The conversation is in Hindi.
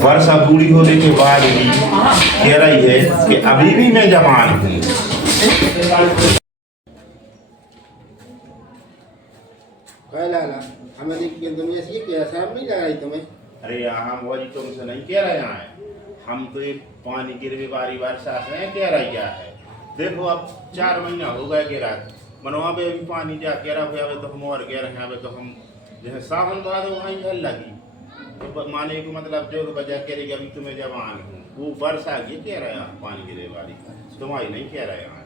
वर्षा पूरी होने के बाद भी कह रही है कि अभी भी मैं जवान हूँ। लाला हमें देखिए तुम ऐसी क्या शर्म नहीं लगाई तुम्हें? अरे हम वही तुमसे नहीं कह रहे हैं, हम तो ये पानी गिरने वाली वर्षा से कह रही क्या है। देखो अब 4 महीना हो गए गिरा, मनवा पे अभी पानी जा कह रहा है तो हम और कह रहे हैं। अब तो हम जैसे सावन बाद वहीं झल लगी, तो माने को मतलब जो वजह कह रही अभी तुम्हें जवान हूँ, वो वर्षा ये कह रहे हैं पानी गिरे वाली, तुम्हारी नहीं कह रहे हैं।